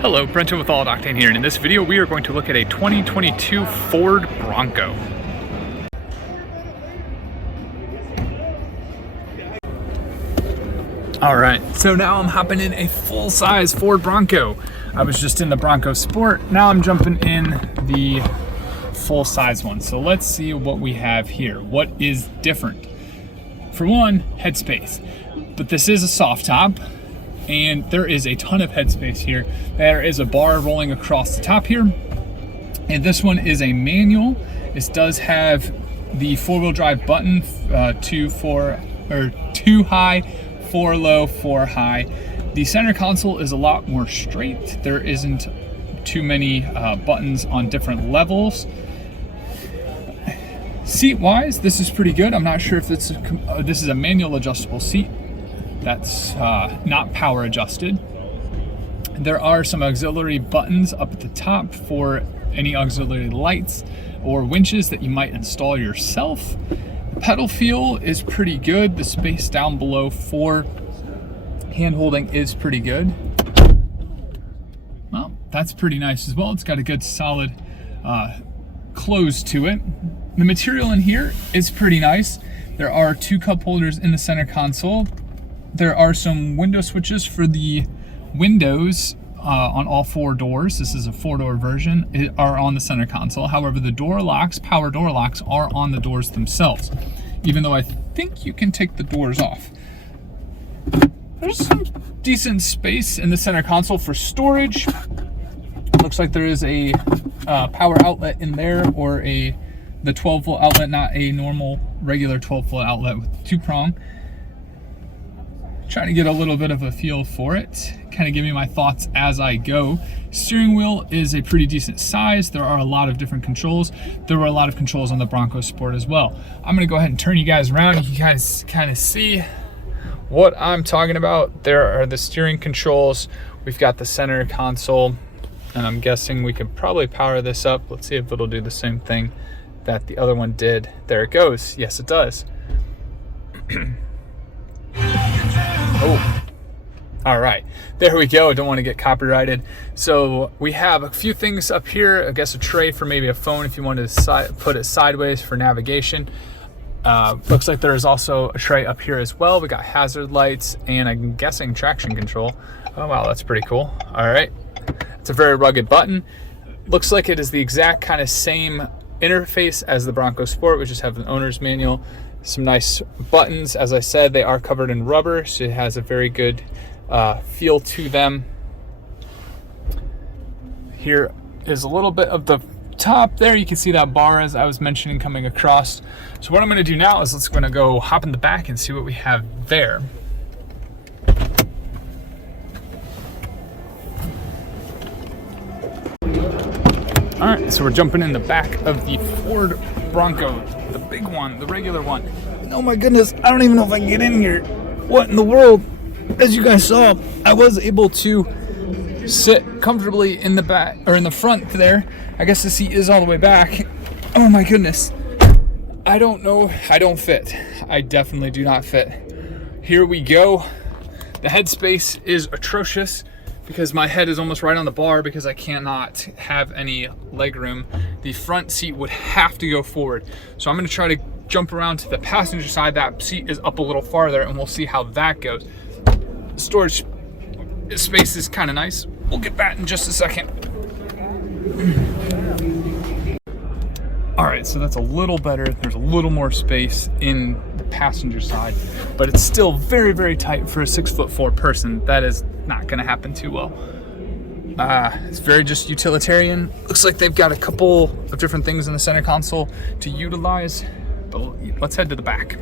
Hello, Brento with All Octane here, and in this video we are going to look at a 2022 Ford Bronco. Alright, so now I'm hopping in a full-size Ford Bronco. I was just in the Bronco Sport, now I'm jumping in the full-size one. So let's see what we have here. What is different? For one, headspace. But this is a soft top, and there is a ton of headspace here. There is a bar rolling across the top here, and this one is a manual. This does have the four-wheel drive button, 2 high, 4 low, 4 high. The center console is a lot more straight. There isn't too many buttons on different levels. Seat-wise, this is pretty good. I'm not sure if this is a manual adjustable seat. That's not power adjusted. There are some auxiliary buttons up at the top for any auxiliary lights or winches that you might install yourself. Pedal feel is pretty good. The space down below for hand holding is pretty good. Well, that's pretty nice as well. It's got a good solid close to it. The material in here is pretty nice. There are 2 cup holders in the center console. There are some window switches for the windows on all 4 doors. This is a 4-door version, are on the center console. However, the door locks, power door locks, are on the doors themselves, even though I think you can take the doors off. There's some decent space in the center console for storage. Looks like there is a power outlet in there, or the 12-volt outlet, not a normal regular 12-volt outlet with 2-prong. Trying to get a little bit of a feel for it, kind of give me my thoughts as I go. Steering wheel is a pretty decent size. There are a lot of different controls. There were a lot of controls on the Bronco Sport as well. I'm gonna go ahead and turn you guys around. You can kind of see what I'm talking about. There are the steering controls. We've got the center console, and I'm guessing we could probably power this up. Let's see if it'll do the same thing that the other one did. There it goes. Yes, it does. Oh, all right, there we go. Don't want to get copyrighted. So we have a few things up here. I guess a tray for maybe a phone if you wanted to put it sideways for navigation. Looks like there is also a tray up here as well. We got hazard lights and I'm guessing traction control. Oh wow, that's pretty cool. All right, it's a very rugged button. Looks like it is the exact kind of same interface as the Bronco Sport. We just have an owner's manual. Some nice buttons. As I said, they are covered in rubber, so it has a very good feel to them. Here is a little bit of the top there. You can see that bar as I was mentioning coming across. So what I'm going to do now is let's go hop in the back and see what we have there. All right, so we're jumping in the back of the Ford Bronco, the big one, the regular one. Oh my goodness, I don't even know if I can get in here. What in the world? As you guys saw, I was able to sit comfortably in the back, or in the front there. I guess the seat is all the way back. Oh my goodness. I don't know, I don't fit. I definitely do not fit. Here we go. The headspace is atrocious, because my head is almost right on the bar because I cannot have any leg room. The front seat would have to go forward. So I'm gonna try to jump around to the passenger side. That seat is up a little farther and we'll see how that goes. The storage space is kind of nice. We'll get that in just a second. All right, so that's a little better. There's a little more space in the passenger side, but it's still very, very tight for a 6'4" person. That is not gonna happen too well. It's very just utilitarian. Looks like they've got a couple of different things in the center console to utilize, but let's head to the back.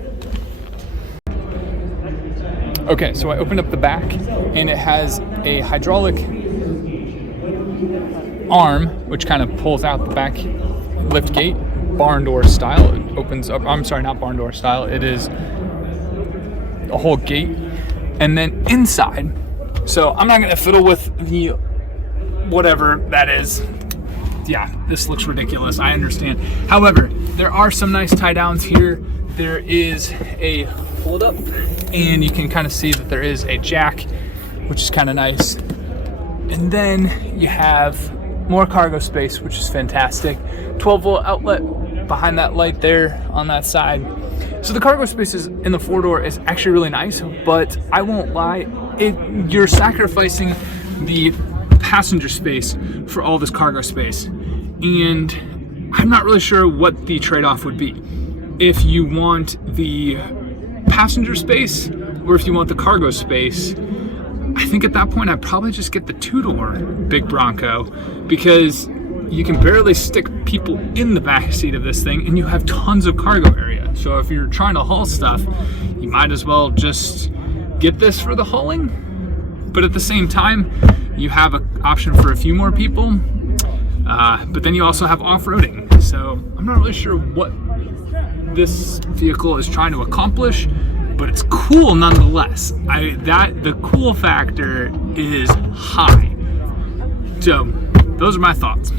Okay, so I opened up the back and it has a hydraulic arm, which kind of pulls out the back lift gate, barn door style. It opens up, I'm sorry, not barn door style. It is a whole gate. And then inside, so I'm not gonna fiddle with the whatever that is. Yeah, this looks ridiculous, I understand. However, there are some nice tie downs here. There is a pull it up, and you can kind of see that there is a jack, which is kind of nice. And then you have more cargo space, which is fantastic. 12-volt outlet behind that light there on that side. So the cargo space in the 4-door is actually really nice, but I won't lie, you're sacrificing the passenger space for all this cargo space. And I'm not really sure what the trade-off would be. If you want the passenger space or if you want the cargo space, I think at that point I'd probably just get the 2-door big Bronco, because you can barely stick people in the back seat of this thing and you have tons of cargo area. So if you're trying to haul stuff, you might as well just get this for the hauling. But at the same time, you have an option for a few more people, but then you also have off-roading. So I'm not really sure what this vehicle is trying to accomplish, but it's cool nonetheless. The cool factor is high. So those are my thoughts.